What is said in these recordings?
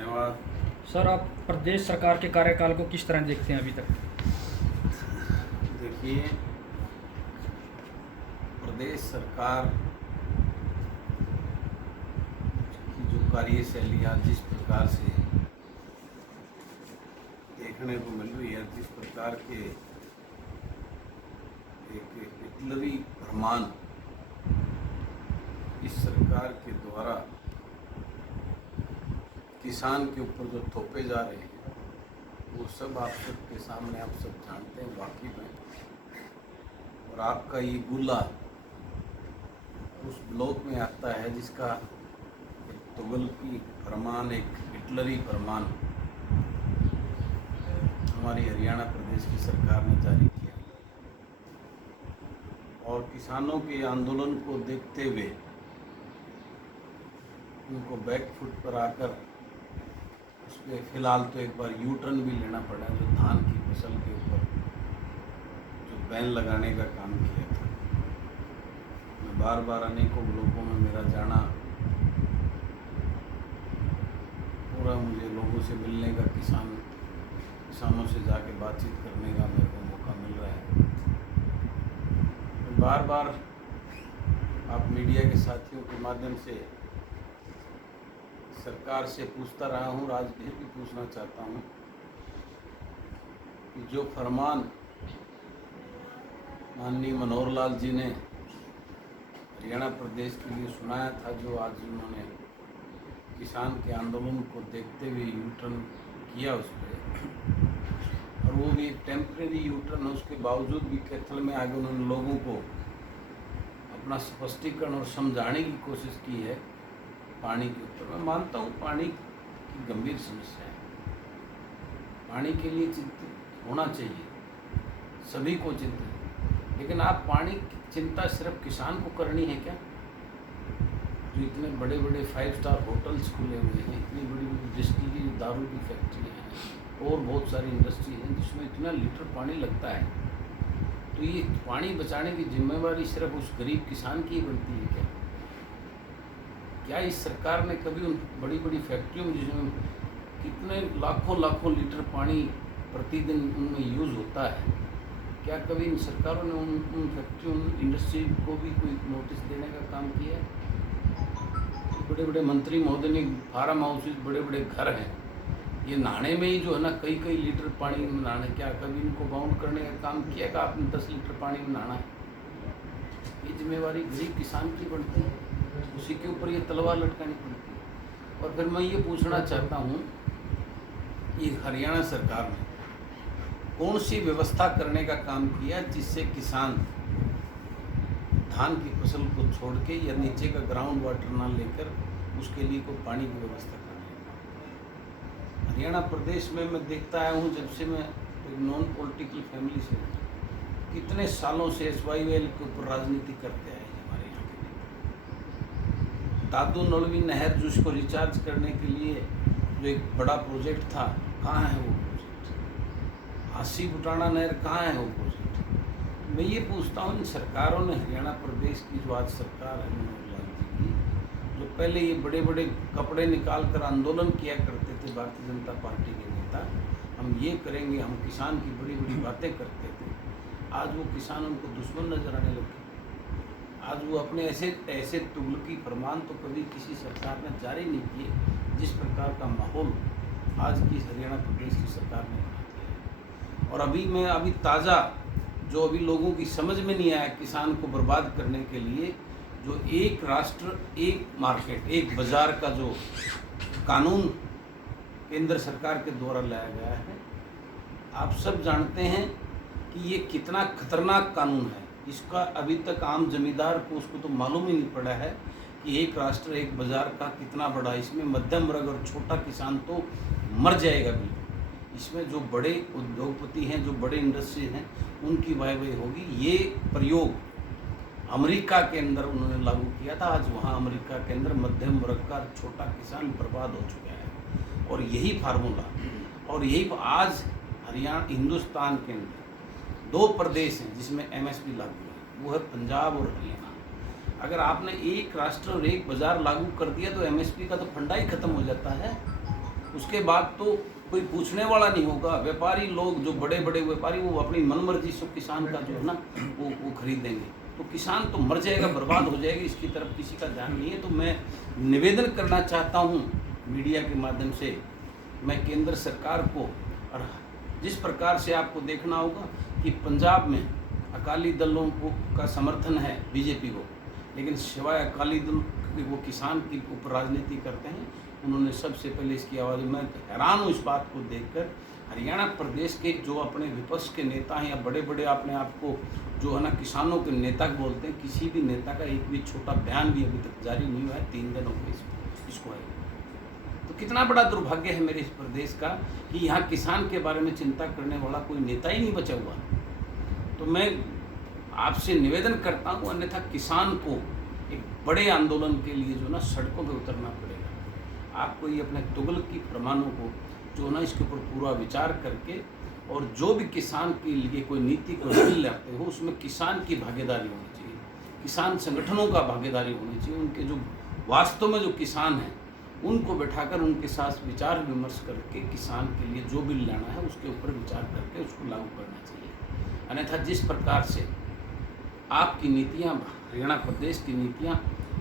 धन्यवाद। सर, आप प्रदेश सरकार के कार्यकाल को किस तरह देखते हैं अभी तक? देखिए, प्रदेश सरकार की जो कार्यशैली आज जिस प्रकार से देखने को मिल रही है, जिस प्रकार के एक हिटलरी फरमान इस सरकार के द्वारा किसान के ऊपर जो थोपे जा रहे हैं, वो सब आप सबके सामने आप सब जानते हैं, वाकिफ हैं। और आपका ये गुला उस ब्लॉक में आता है जिसका एक तुगलकी फरमान, एक हिटलरी फरमान हमारी हरियाणा प्रदेश की सरकार ने जारी किया। और किसानों के आंदोलन को देखते हुए उनको बैकफुट पर आकर उस पर फिलहाल तो एक बार यू टर्न भी लेना पड़ा, जो धान की फसल के ऊपर जो बैन लगाने का काम किया था। मैं बार बार अनेकों लोगों में मेरा जाना, पूरा मुझे लोगों से मिलने का, किसानों से जाके बातचीत करने का मेरे को मौका मिल रहा है। मैं बार बार आप मीडिया के साथियों के माध्यम से सरकार से पूछता रहा हूँ, आज फिर भी पूछना चाहता हूँ कि जो फरमान माननीय मनोहर लाल जी ने हरियाणा प्रदेश के लिए सुनाया था, जो आज उन्होंने किसान के आंदोलन को देखते हुए यू टर्न किया उस पर, और वो भी एक टेम्परेरी यू टर्न है, उसके बावजूद भी कैथल में आगे उन्होंने लोगों को अपना स्पष्टीकरण और समझाने की कोशिश की है पानी के ऊपर। मैं मानता हूँ पानी की गंभीर समस्या है, पानी के लिए चिंतित होना चाहिए, सभी को चिंतित, लेकिन आप पानी की चिंता सिर्फ किसान को करनी है क्या? जो इतने बड़े बड़े 5 स्टार होटल्स खुले हुए हैं, इतनी बड़ी बड़ी डिस्टिलरी, दारू की फैक्ट्रियाँ हैं और बहुत सारी इंडस्ट्री हैं जिसमें इतना लीटर पानी लगता है, तो ये पानी बचाने की जिम्मेवारी सिर्फ उस गरीब किसान की ही बनती है क्या? क्या इस सरकार ने कभी उन बड़ी बड़ी फैक्ट्रियों में, जिसमें कितने लाखों लीटर पानी प्रतिदिन उनमें यूज़ होता है, क्या कभी इन सरकारों ने उन फैक्ट्रियों, इंडस्ट्री को भी कोई नोटिस देने का काम किया है? बड़े बड़े मंत्री महोदय ने फार्म हाउसेज, बड़े बड़े घर हैं, ये नहाने में ही जो है ना कई लीटर पानी में नहाना, क्या कभी इनको बाउंड करने का काम किया कि आपने 10 लीटर पानी में नहाना है? ये जिम्मेवारी गरीब किसान की बनती है, उसी के ऊपर ये तलवार लटकानी पड़ती है। और फिर मैं ये पूछना चाहता हूँ कि हरियाणा सरकार ने कौन सी व्यवस्था करने का काम किया जिससे किसान धान की फसल को छोड़ के या नीचे का ग्राउंड वाटर ना लेकर उसके लिए कोई पानी की व्यवस्था करें? हरियाणा प्रदेश में मैं देखता आया हूँ, जब से मैं एक नॉन पॉलिटिकल फैमिली से, कितने सालों से SYL के ऊपर राजनीति करते आए हमारे यहाँ के। दादू नलवी नहर जिसको रिचार्ज करने के लिए जो एक बड़ा प्रोजेक्ट था, कहाँ है वो प्रोजेक्ट? हासी बुटाना नहर कहाँ है वो प्रोजेक्ट? मैं ये पूछता हूँ, इन सरकारों ने, हरियाणा प्रदेश की जो आज सरकार है मनोहर लाल जी की, जो पहले ये बड़े बड़े कपड़े निकाल कर आंदोलन किया करते थे भारतीय जनता पार्टी के नेता, हम ये करेंगे, हम किसान की बड़ी बड़ी बातें करते थे, आज वो किसान उनको दुश्मन नजर आने लगे। आज वो अपने ऐसे तुगलकी फरमान तो कभी किसी सरकार ने जारी नहीं किए जिस प्रकार का माहौल आज की हरियाणा प्रदेश की सरकार ने बना दिया है। और अभी ताज़ा जो अभी लोगों की समझ में नहीं आया, किसान को बर्बाद करने के लिए जो एक राष्ट्र एक मार्केट, एक बाज़ार का जो कानून केंद्र सरकार के द्वारा लाया गया है, आप सब जानते हैं कि ये कितना खतरनाक कानून है। इसका अभी तक आम जमींदार को उसको तो मालूम ही नहीं पड़ा है कि एक राष्ट्र एक बाज़ार का कितना बड़ा, इसमें मध्यम वर्ग और छोटा किसान तो मर जाएगा बिल्कुल। इसमें जो बड़े उद्योगपति हैं, जो बड़े इंडस्ट्री हैं, उनकी वाहवाही होगी। ये प्रयोग अमेरिका के अंदर उन्होंने लागू किया था, आज वहाँ अमेरिका के अंदर मध्यम वर्ग का छोटा किसान बर्बाद हो चुका है। और यही फार्मूला, और यही आज हरियाणा, हिंदुस्तान के अंदर 2 प्रदेश हैं जिसमें MSP लागू है, वो है पंजाब और हरियाणा। अगर आपने एक राष्ट्र और एक बाज़ार लागू कर दिया तो MSP का तो फंडा ही खत्म हो जाता है। उसके बाद तो कोई पूछने वाला नहीं होगा। व्यापारी लोग, जो बड़े बड़े व्यापारी, वो अपनी मनमर्जी से किसान का जो है ना वो खरीदेंगे, तो किसान तो मर जाएगा, बर्बाद हो जाएगा, इसकी तरफ किसी का ध्यान नहीं है। तो मैं निवेदन करना चाहता हूँ मीडिया के माध्यम से, मैं केंद्र सरकार को, और जिस प्रकार से आपको देखना होगा कि पंजाब में अकाली दलों को का समर्थन है बीजेपी को, लेकिन सिवाय अकाली दल के वो किसान की ऊपर राजनीति करते हैं। उन्होंने सबसे पहले इसकी आवाज़, मैं हैरान हूँ इस बात को देखकर। हरियाणा प्रदेश के जो अपने विपक्ष के नेता हैं या बड़े बड़े अपने आप को जो है ना किसानों के नेता बोलते हैं, किसी भी नेता का एक भी छोटा बयान भी अभी तक जारी नहीं हुआ है। 3 दिन हो गए इसको है। तो कितना बड़ा दुर्भाग्य है मेरे इस प्रदेश का कि यहाँ किसान के बारे में चिंता करने वाला कोई नेता ही नहीं बचा हुआ। तो मैं आपसे निवेदन करता हूँ, अन्यथा किसान को एक बड़े आंदोलन के लिए जो ना सड़कों पे उतरना पड़ेगा। आपको ये अपने तुगलक की फरमानों को जो ना इसके ऊपर पूरा विचार करके, और जो भी किसान के लिए कोई नीति को बिल लाते हो उसमें किसान की भागीदारी होनी चाहिए, किसान संगठनों का भागीदारी होनी चाहिए। उनके जो वास्तव में जो किसान हैं उनको बैठाकर उनके साथ विचार विमर्श करके किसान के लिए जो बिल लाना है उसके ऊपर विचार करके उसको लागू करना चाहिए। अन्यथा जिस प्रकार से आपकी नीतियाँ, हरियाणा प्रदेश की नीतियाँ,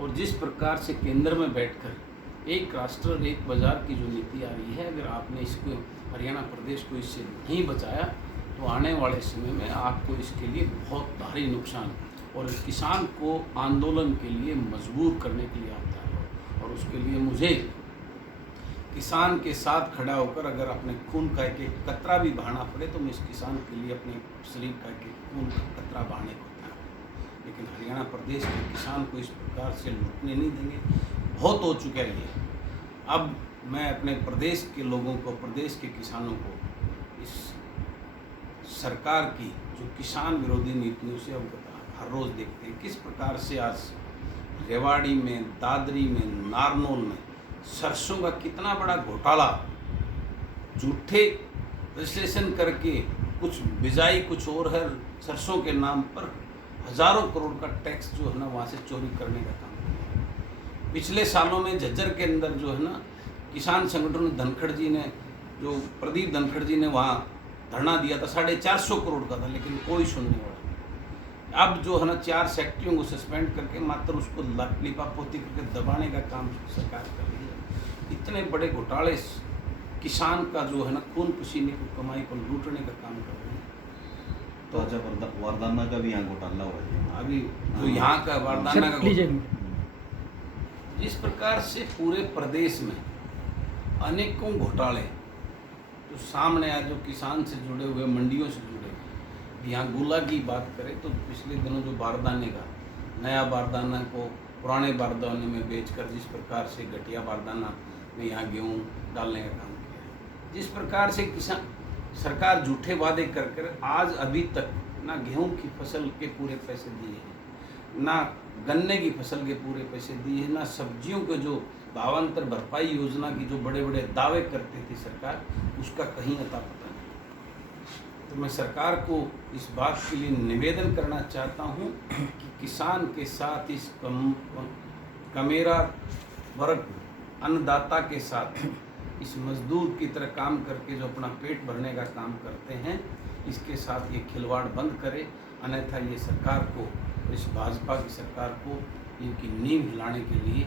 और जिस प्रकार से केंद्र में बैठकर एक राष्ट्र एक बाज़ार की जो नीति आ रही है, अगर आपने इसको हरियाणा प्रदेश को इससे नहीं बचाया तो आने वाले समय में आपको इसके लिए बहुत भारी नुकसान, और इस किसान को आंदोलन के लिए मजबूर करने के लिए आप तैयार हो। और उसके लिए मुझे किसान के साथ खड़ा होकर अगर अपने खून का एक एक कतरा भी बहाना पड़े तो मैं इस किसान के लिए अपने शरीर का एक एक खून का कतरा बहाने को तैयार हूँ। लेकिन हरियाणा प्रदेश के किसान को इस प्रकार से लूटने नहीं देंगे। बहुत हो चुका है ये। अब मैं अपने प्रदेश के लोगों को, प्रदेश के किसानों को इस सरकार की जो किसान विरोधी नीतियों से अवगत हर रोज़ देखते हैं किस प्रकार से आज रेवाड़ी में, दादरी में, नारनौल में सरसों का कितना बड़ा घोटाला, झूठे रजिस्ट्रेशन करके कुछ बिजाई कुछ और है सरसों के नाम पर हज़ारों करोड़ का टैक्स जो है ना वहाँ से चोरी करने का काम किया है। पिछले सालों में झज्जर के अंदर जो है ना किसान संगठन धनखड़ जी ने, जो प्रदीप धनखड़ जी ने वहाँ धरना दिया था 450 करोड़ का था, लेकिन कोई सुनने वाला नहीं। अब जो है ना 4 सेक्टरियों को सस्पेंड करके मात्र उसको लिपापोती करके दबाने का काम सरकार कर रही है। इतने बड़े घोटाले किसान का जो है ना खून पसीने की कमाई को लूटने का काम कर रहे हैं। तो अच्छा, वारदाना का भी यहाँ घोटाला हुआ है अभी जो यहाँ का वारदाना का जिस प्रकार से पूरे प्रदेश में अनेकों घोटाले तो सामने आए, जो किसान से जुड़े हुए, मंडियों से जुड़े हुए। यहाँ गोला की बात करें तो पिछले दिनों जो बारदाने का नया बारदाना को पुराने बारदाने में बेचकर जिस प्रकार से घटिया बारदाना में यहाँ गेहूँ डालने का काम किया है, जिस प्रकार से किसान सरकार झूठे वादे कर आज अभी तक ना गेहूं की फसल के पूरे पैसे दिए हैं, ना गन्ने की फसल के पूरे पैसे दिए हैं, ना सब्जियों के जो भावांतर भरपाई योजना की जो बड़े बड़े दावे करती थी सरकार, उसका कहीं अता पता नहीं। तो मैं सरकार को इस बात के लिए निवेदन करना चाहता हूं कि किसान के साथ इस कमेरा वर्ग अन्नदाता के साथ इस मजदूर की तरह काम करके जो अपना पेट भरने का काम करते हैं, इसके साथ ये खिलवाड़ बंद करे। अन्यथा ये सरकार को, इस भाजपा की सरकार को इनकी नींव हिलाने के लिए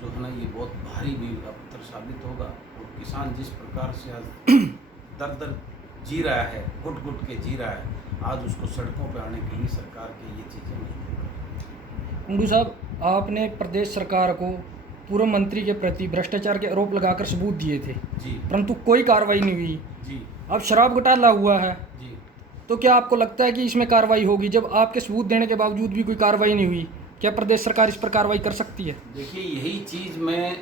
जो है ना ये बहुत भारी मील का पत्थर साबित होगा। और किसान जिस प्रकार से आज दर दर जी रहा है, घुट घुट के जी रहा है, आज उसको सड़कों पर आने के लिए सरकार की ये चीज़ें मजबूर करें। कुंडू साहब, आपने प्रदेश सरकार को पूर्व मंत्री के प्रति भ्रष्टाचार के आरोप लगाकर सबूत दिए थे जी, परंतु कोई कार्रवाई नहीं हुई जी, अब शराब घोटाला हुआ है जी। तो क्या आपको लगता है कि इसमें कार्रवाई होगी? जब आपके सबूत देने के बावजूद भी कोई कार्रवाई नहीं हुई, क्या प्रदेश सरकार इस पर कार्रवाई कर सकती है? देखिए, यही चीज़ मैं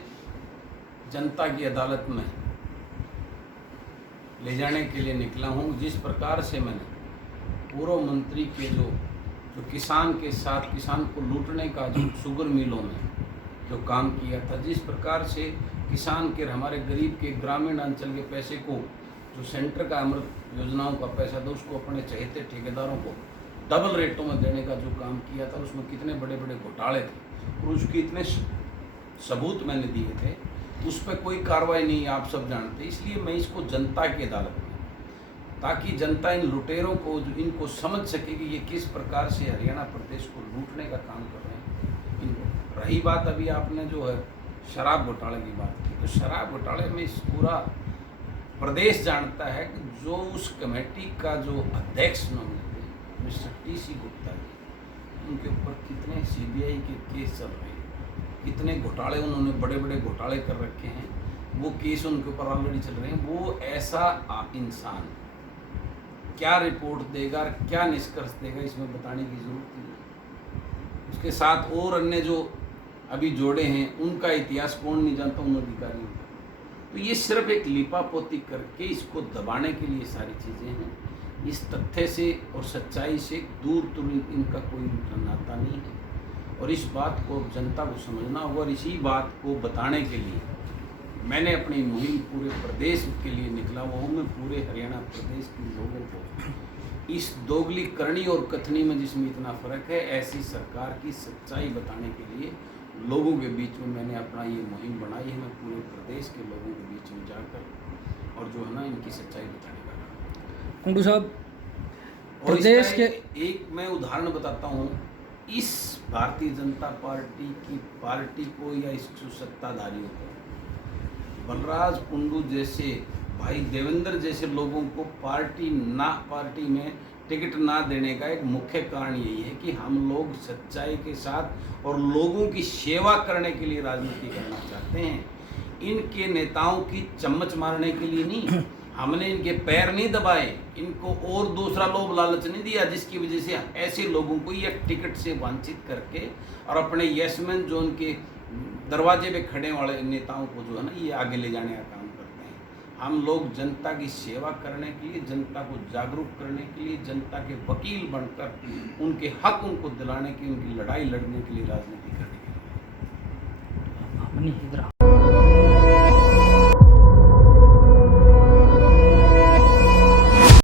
जनता की अदालत में ले जाने के लिए निकला हूँ। जिस प्रकार से मैंने पूर्व मंत्री के जो किसान के साथ किसान को लूटने का जो शुगर मिलों में जो काम किया था, जिस प्रकार से किसान के, हमारे गरीब के ग्रामीण अंचल के पैसे को, जो सेंटर का अमृत योजनाओं का पैसा था, उसको अपने चहेते ठेकेदारों को डबल रेटों में देने का जो काम किया था, उसमें कितने बड़े बड़े घोटाले थे और उसके इतने सबूत मैंने दिए थे उस पर कोई कार्रवाई नहीं, आप सब जानते हैं। इसलिए मैं इसको जनता की अदालत में, ताकि जनता इन लुटेरों को, जो इनको समझ सके कि ये किस प्रकार से हरियाणा प्रदेश को लूटने का काम कर रहे हैं इनको। रही बात अभी आपने जो है शराब घोटाले की बात की, तो शराब घोटाले में इस पूरा प्रदेश जानता है कि जो उस कमेटी का जो अध्यक्ष उन्होंने थे मिस्टर टी.सी. गुप्ता जी, उनके ऊपर कितने सीबीआई के केस चल रहे हैं, कितने घोटाले उन्होंने बड़े बड़े घोटाले कर रखे हैं, वो केस उनके ऊपर ऑलरेडी चल रहे हैं। वो ऐसा इंसान क्या रिपोर्ट देगा और क्या निष्कर्ष देगा, इसमें बताने की जरूरत नहीं। उसके साथ और अन्य जो अभी जोड़े हैं उनका इतिहास कौन नहीं जानता उन अधिकारियों का। तो ये सिर्फ एक लिपापोती करके इसको दबाने के लिए सारी चीज़ें हैं। इस तथ्य से और सच्चाई से दूर तुरंत इनका कोई नाता नहीं है, और इस बात को जनता को समझना होगा। और इसी बात को बताने के लिए मैंने अपनी मुहिम पूरे प्रदेश के लिए निकला हुआ हूँ। मैं पूरे हरियाणा प्रदेश के लोगों को इस दोगली करनी और कथनी में जिसमें इतना फ़र्क है, ऐसी सरकार की सच्चाई बताने के लिए लोगों के बीच में मैंने अपना ये मुहिम बनाई है। मैं पूरे प्रदेश के लोगों के बीच में जाकर और जो है ना इनकी सच्चाई बताने का काम। कुंडू साहब, और प्रदेश इसका के एक मैं उदाहरण बताता हूँ। इस भारतीय जनता पार्टी की पार्टी को या इस जो सत्ताधारियों को, बलराज कुंडू जैसे, भाई देवेंद्र जैसे लोगों को पार्टी में टिकट ना देने का एक मुख्य कारण यही है कि हम लोग सच्चाई के साथ और लोगों की सेवा करने के लिए राजनीति करना चाहते हैं। इनके नेताओं की चम्मच मारने के लिए नहीं, हमने इनके पैर नहीं दबाए, इनको और दूसरा लोभ लालच नहीं दिया जिसकी वजह से ऐसे लोगों को ये टिकट से वंचित करके और अपने यशमैन जो उनके दरवाजे पे खड़े वाले नेताओं को जो है ना ये आगे ले जाने का काम करते हैं। हम लोग जनता की सेवा करने के लिए, जनता को जागरूक करने के लिए, जनता के वकील बनकर उनके हक उनको दिलाने की, उनकी लड़ाई लड़ने के लिए राजनीति करने के लिए।